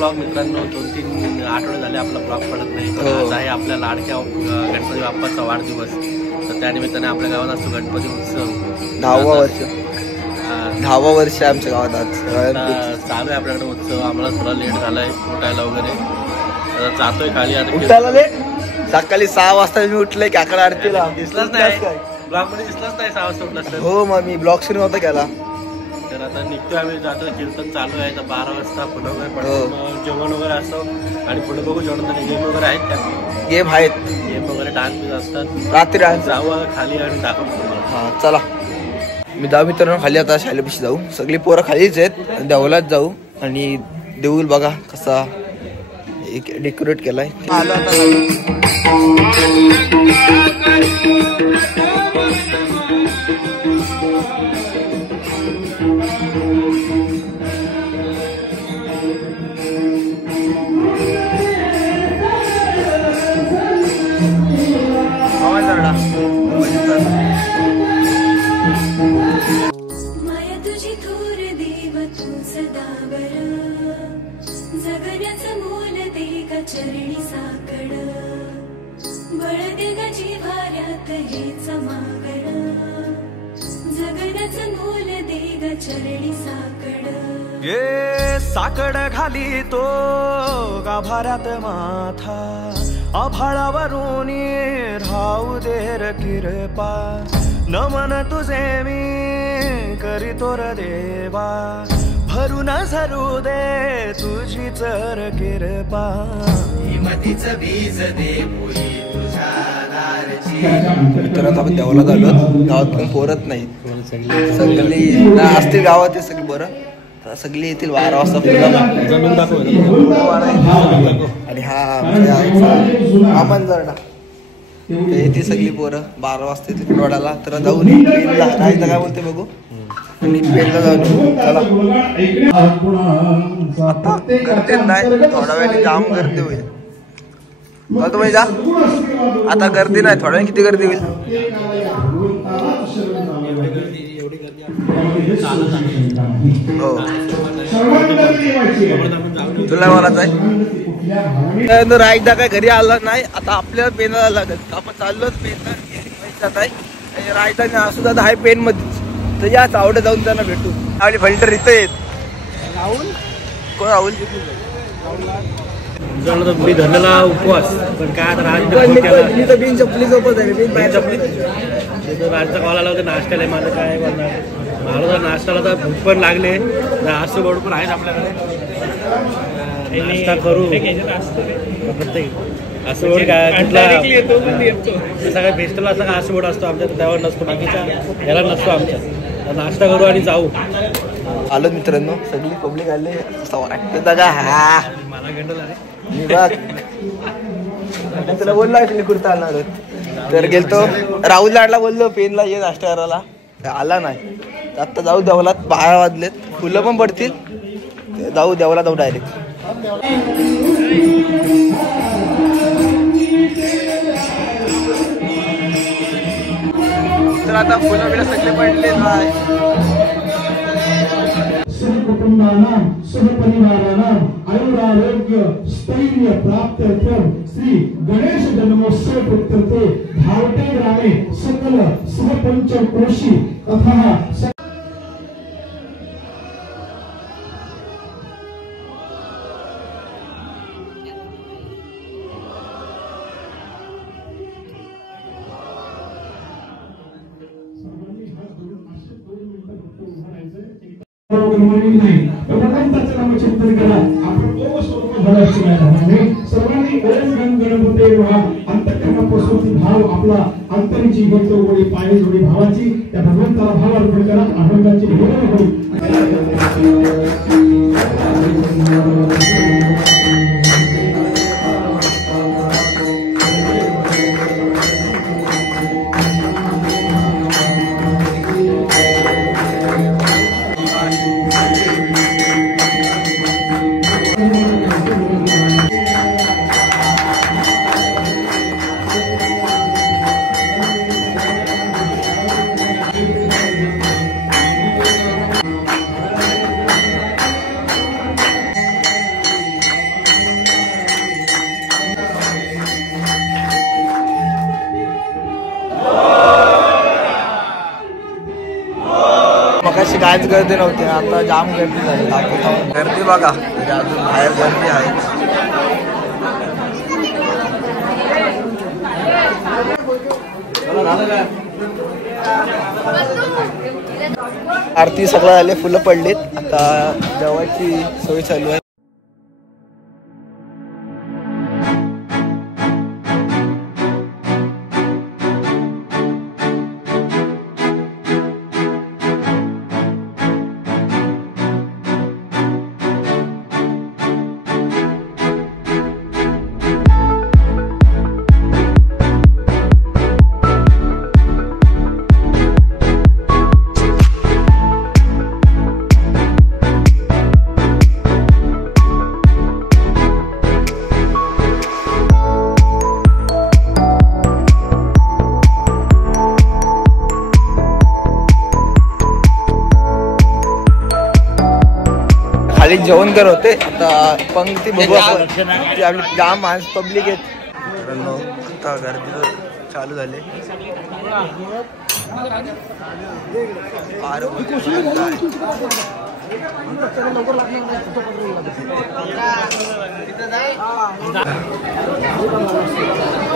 Blog मित्रांनो 2-3 आठवडे झाले आपला ब्लॉग पडत नाही. आज आहे आपल्या लाडक्या गणपती बाप्पाचा वाढदिवस. तर त्यानिमित्ताने आपल्या गावात असतो गणपती उत्सव. 10वा वर्ष आमच्या गावात आज चालू आहे आपल्याकडे उत्सव. आम्हाला थोडा लेट झालाय उठायला वगैरे. आता जातोय खाली. आता उठायला लेट. सकाळी 6 वाजता मी उठले काकड आरतीला. दिसलाच नाही ब्लॉग मध्ये. दिसलाच नाही 6 वाजता उठला. हो मग मी ब्लॉग सुरू नव्हता केला. तर आता निघतोय आम्ही. जातोय. कीर्तन चालू आहे. 12 वाजता पुढं वगैरे पडतो. जेवण वगैरे असतं आणि पुढे बघू जेवणासाठी गेम वगैरे आहेत का. गेम आहेत. गेम वगैरे डान्स बीज असतात. रात्री जाऊ खाली आणि दाखवतो. हा चला. मी जाऊ मित्रांनो खाली. आता शाळेपाशी जाऊ. सगळी पोरं खालीच आहेत. देवलात जाऊ आणि देऊल बघा कसा एक डेकोरेट केलाय. आलो आता. चरणी साकड बळदे गजी भाऱ्यात हेच मागड जगण्याच मूल देग चरणी साकड. ये साकड घाली तो गाभाऱ्यात माथा आभाळावरून राहू देर किरपा नमन तुझे मी करीतो र देवा भरून झरू दे तुझी चर किरपा हिमतीच बीज दे पुरी तुझ्या दारची. मित्रांनो आपण देवाला झालो. गावात कोण पोरत नाही. सगळी असतील गावात ते सगळी बरं सगळी येतील 12 वाजता. आणि हा आमन जरडा येते सगळी पोरं 12 वाजता येतील रोडाला. तर जाऊन राहायचं काय बोलते बघू. आणि पेनला जाऊन चला. आता गर्दी नाही. थोडा वेळ जाम गर्दी होईल. तुम्ही जा. आता गर्दी नाही. थोड्या वेळ किती गर्दी होईल. हो तुला मला जाय रायदा काय घरी आला नाही. आता आपल्याला पेनाला लागत. आपण चाललोच पेन आहे. रायदा असू दादा आहे पेन मध्येच. तर या चावडे जाऊन त्यांना भेटू. आपली फल्टर इथं येत. राहुल कोण. राहुल मी धरलेला उपवास. पण काय आता बिन चपली सोबत आहे. राजचा कॉल आला होता नाश्त्याला. माझं काय करणार. मला तर नाश्त्याला तर भूक पण लागले. असं गोड पण आहेत आपल्याकडे. नाश्ता करू प्रत्येक असं बोर्ड काय कुठला सगळ्या फेस्टला असं असं बोर्ड असतो आमच्या. त्यावर नसतो. बाकीच्या याला नसतो आमच्या. नाश्ता करू आणि जाऊ. आलो मित्रांनो. सगळी पब्लिक आले. हा मला गंडला रे. तुला बोलला कुर्ता आला तर गेलतो. राहुल लाडला बोललो पेनला ये नाश्ता करायला. आला नाही. आता जाऊ देवलात. 12 वाजलेत. फुलं पण पडतील. जाऊ देवला जाऊ डायरेक्ट. तर आता फुलं बिलं सगळे पडले नाही. कुटुंबानां सहपरिवारानां आयुरारोग्य स्थैर्य प्राप्त श्री गणेश जन्मोत्सव प्रत्यर्थे धावटे ग्रामे सकल सहपंच कृषी तथा सर्वांनी गणपती अंतःकरणापासून भाव आपला अंतरीची गोडी पाय जोडी भावाची त्या भगवंताला भाव अर्पण करा. अभंगाची निवेदन होईल. मग अशी काहीच गर्दी नव्हती, आता जाम गर्दी झाली. गर्दी बघा, अजून बाहेर गर्दी आहे. आरती सगळं झाले, फुलं पडलीत, आता जेवायची सोय चालू आहे. खाली जेवण करत होते, आता पंक्ती बघू आपण. ती आपली जाम माणस पब्लिक आहेत. आता गर्दी चालू झाले.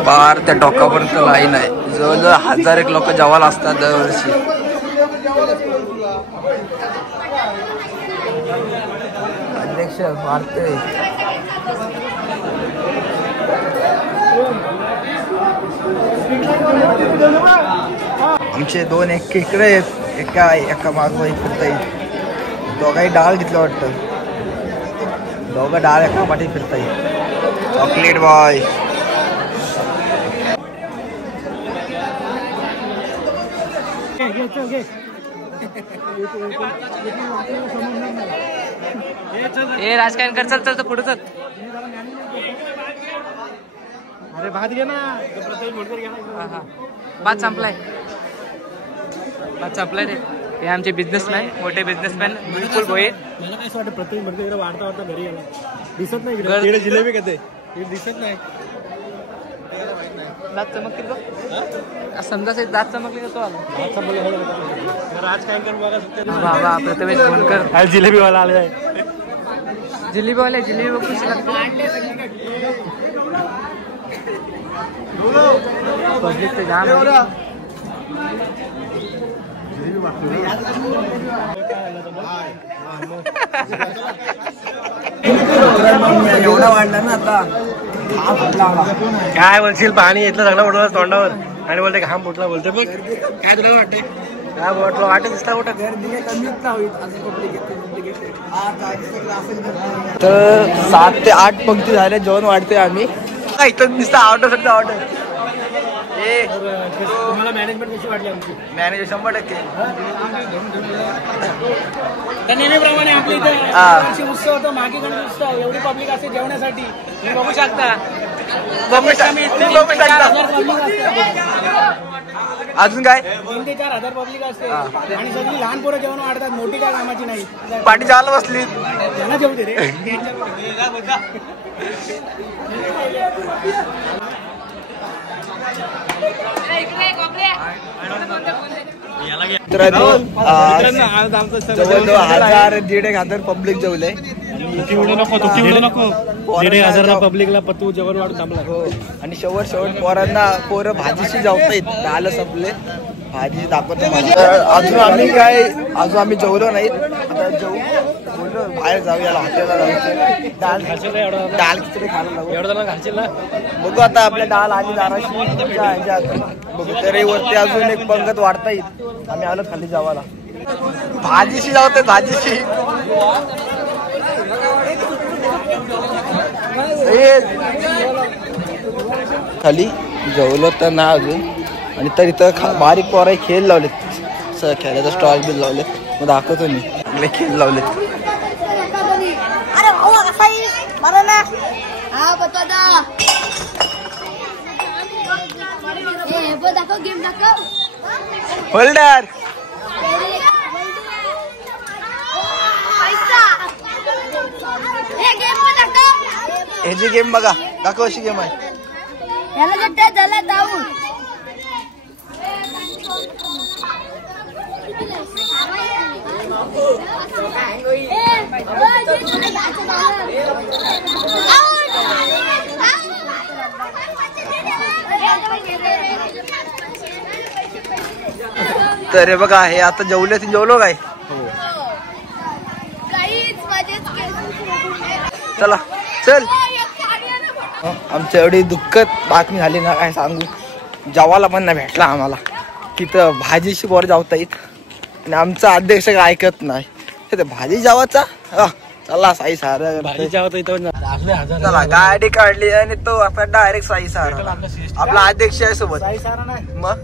बार त्या टोकापर्यंत लाईन आहे. जवळजवळ 1000 लोक जेवायला असतात दरवर्षी. अध्यक्ष मारते. आमचे 2 एक इकडे आहेत, एका मागवा फिरता येईल. दोघाही डाळ घेतलं वाटतं, दोघं डाळ एका पाठी फिरता येईल. Chocolate boy. हे राजकारण कर, चल पुढे चल. अरे भात घे ना, भात संपलाय रे. हे आमचे बिझनेसमॅन, मोठे बिझनेसमॅन बिलकुल भोये. मला काय वाटतं प्रत्येक म्हणतो इकडे वाढता वाढता घरी आला दिसत नाही. इकडे जिलेबी कधी दिसत नाही. दात चमकतील बघ, समजा दात चमकले का तो आला. आज काय कर बघा बाबा प्रथमेश फोन कर. जिलेबी वाला आले आहे. जिलेबी वाले जिलेबी बघ कशी लागते. पब्लिक ते जाम एवढा वाढला ना आता. काय बोलशील, पाणी येतलं सगळं उडवलं तोंडावर आणि बोलते घाम फुटला बोलते. बघ काय तुला वाटतंय, काय वाटलं वाटत दिसता कुठं. तर 7 ते 8 पंक्ती झाल्या, जेवण वाढते. आम्ही इथं दिसतं ऑर्डर सगळं ऑर्डर. तुम्हाला मॅनेजमेंट कशी वाटली आमची? मॅनेजर 100%. नेहमीप्रमाणे आपल्या इथे उत्सव होतो, मागे गणेश उत्सव. एवढी पब्लिक असते जेवण्यासाठी, तुम्ही बघू शकता. अजून काय 3 ते 4,000 पब्लिक असते आणि सगळी लहान पोरं जेवण वाढतात, मोठी काय कामाची नाही. पाठी जायला बसली. त्यांना जेवू दे रे. जवळजवळ 1,000-1,500 पब्लिक जेवले. नको 1,500 पब्लिकला पतू जेवण वाढून थांबला. हो, आणि शेवट पोरं भाजीशी जेवतायत. आलं संपले, भाजी दाखवतो. अजून आम्ही जेवलो नाही. आता जेवू बोललो बाहेर जाऊया, हॉटेलला जाऊ. डाळ खिचडी खायला एवढं घालशील ना. बघू आता आपल्या डाळ आली दाराशी बघू. तरी वरती अजून एक पंगत वाढता येईल. आम्ही आलो खाली जेवायला. भाजीशी जावतोय, भाजीशी. खाली जेवलो तर ना अजून. आणि तर इथं बारीक पोराई खेळ लावलेत, खेळायचा स्टॉल बिल लावले. मग दाखवतो मी खेळ लावलेत. होल्डर ह्याची गेम बघा, दाखव अशी गेम आहे. तर हे बघा हे आता जेवले ते जेवलो काय चला चल. आमच्या एवढी दुःखद बातमी झाली ना काय सांगू. जेवायला पण नाही भेटला आम्हाला. तिथं भाजीशी वर जावता येत आणि आमचा अध्यक्ष काय ऐकत नाही. ते भाजी जेवायचा चला साई सारा चला गाडी काढली आणि तो आपण डायरेक्ट साई सारा आपला अध्यक्ष आहे सोबत. मग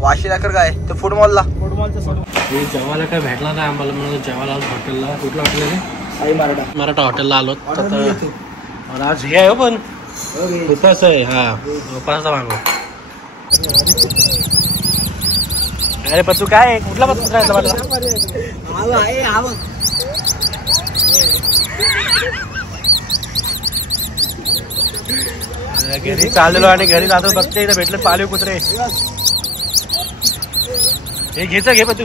वाशीनाकर काय ते फुटबॉलला जेवायला काय भेटला नाही आम्हाला म्हणून जेवायला हॉटेलला. कुठलं हॉटेल आहे? मराठा हॉटेलला आलो. आज हे आहे पण उपास आहे. हा उपासचा मागो. अरे पतू काय कुठला पतू घरी चाललेलो आणि घरी जातो बघते इथं भेटले पाळीव कुत्रे. हे घ्यायचं घे पतू.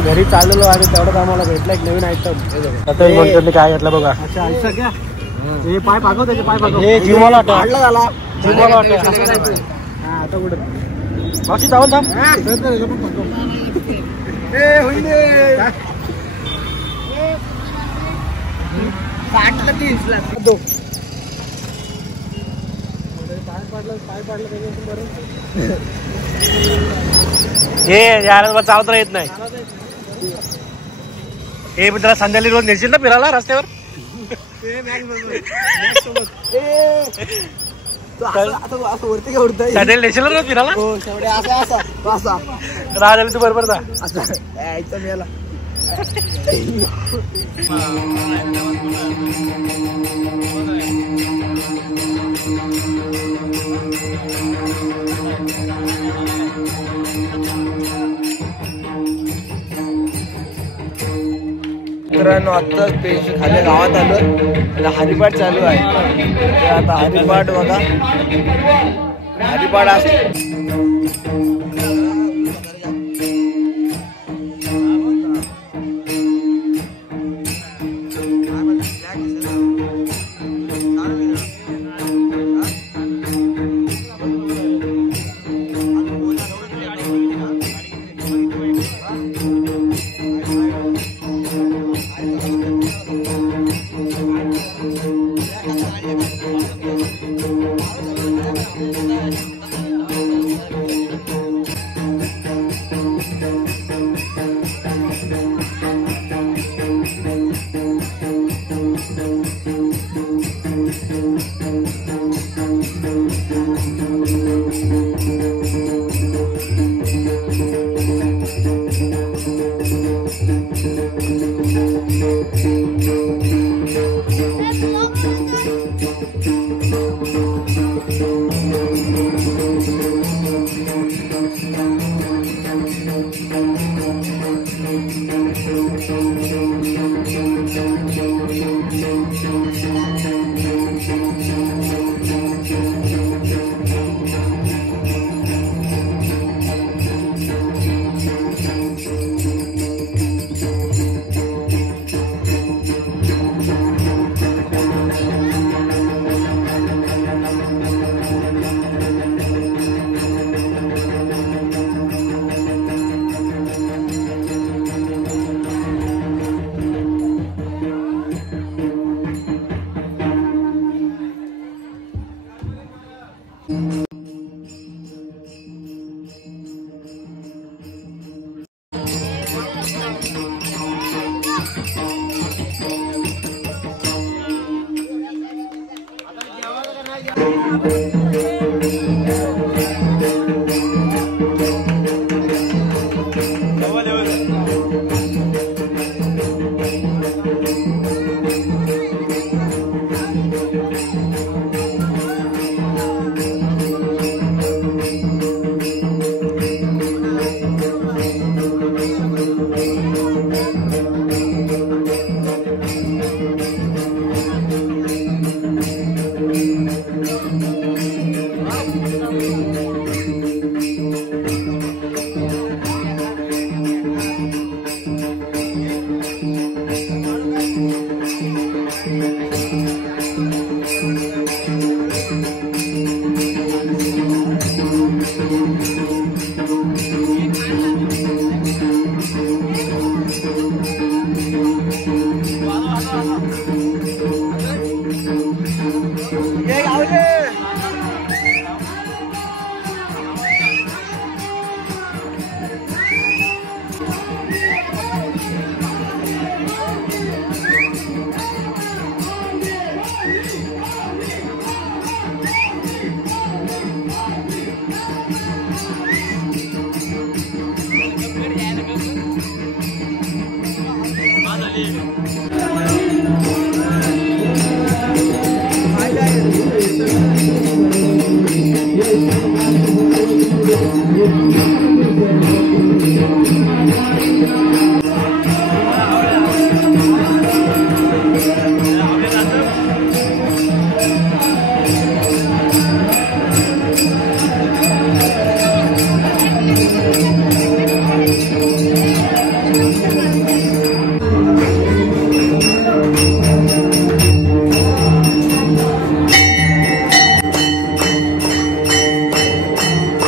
घरी चाललेलो आणि तेवढंच आम्हाला भेटलं एक नवीन आयटम. आता म्हणतो काय घेतलं बघा. हे पाय पागव त्याचे पाय पागव. हे जीवाला झाला जीवाला आता कुठं मावशी जाऊन थांब. हे यार चालत येत नाही. हे पण त्याला संध्याकाळी रोज नेशील ना फिरायला रस्त्यावर. संध्याकाळी नेशील ना रोज फिरायला. राजा तू बरोबर जा. मित्रांनो आत्ताच पेश खाली गावात आलो आणि हरिपाठ चालू आहे. आता हरिपाठ बघा हरिपाठ असतो.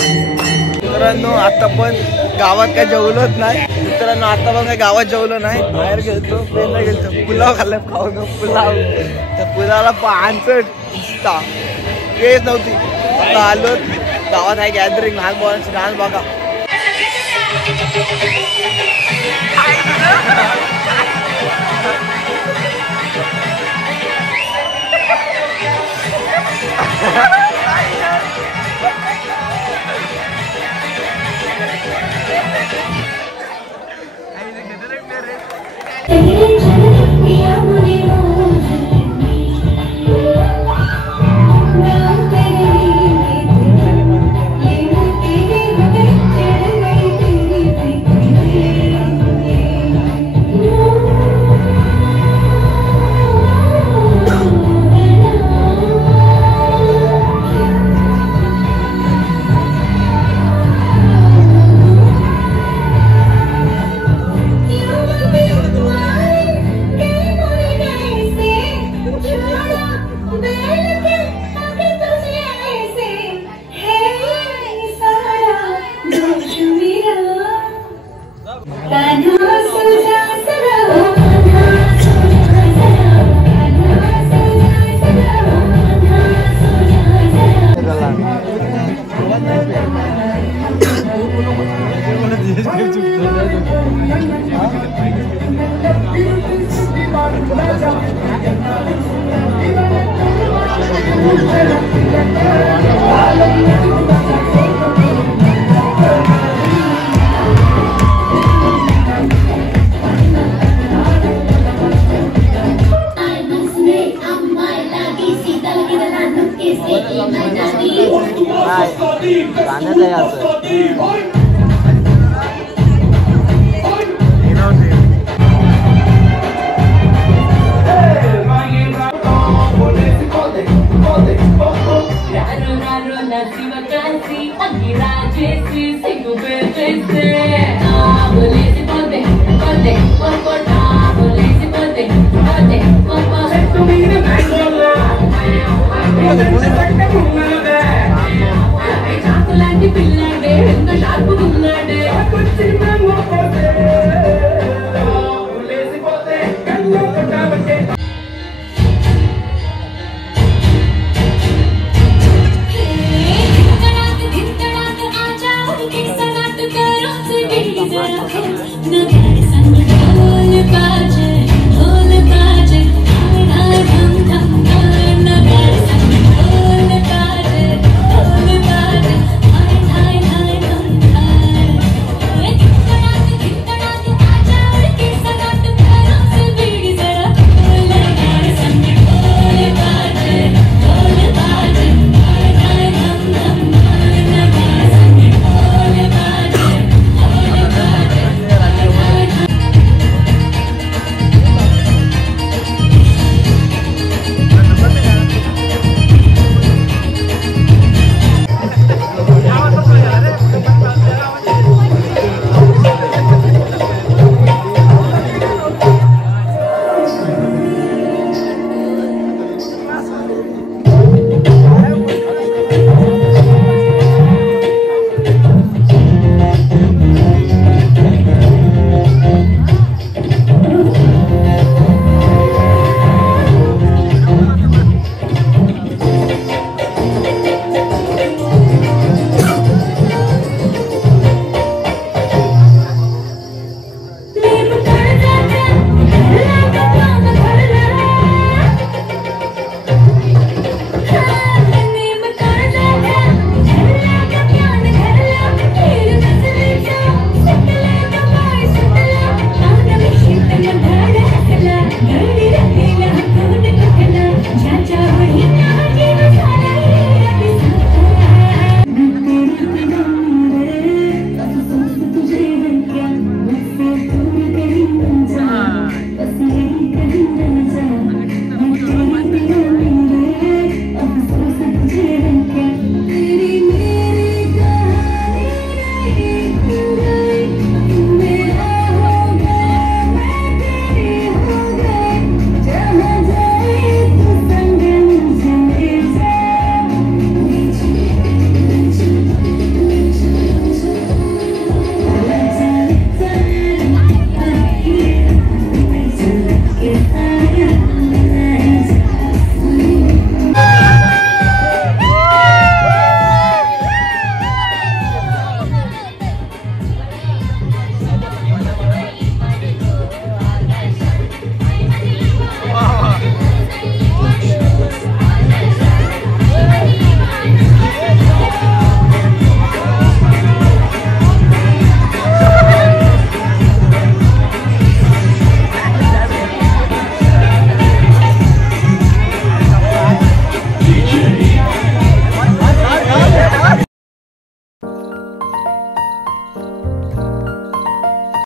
मित्रांनो आता पण गावात काय जेवलोच नाही. मित्रांनो आता पण काय गावात जेवलो नाही, बाहेर गेलतो पेनला गेलतो, पुलाव खाल्ला खाऊन पुलाव. त्या पुलावला पानसट केस नव्हती. आता आलो गावात आहे गॅदरिंग लहान मुलांची डान्स बघा.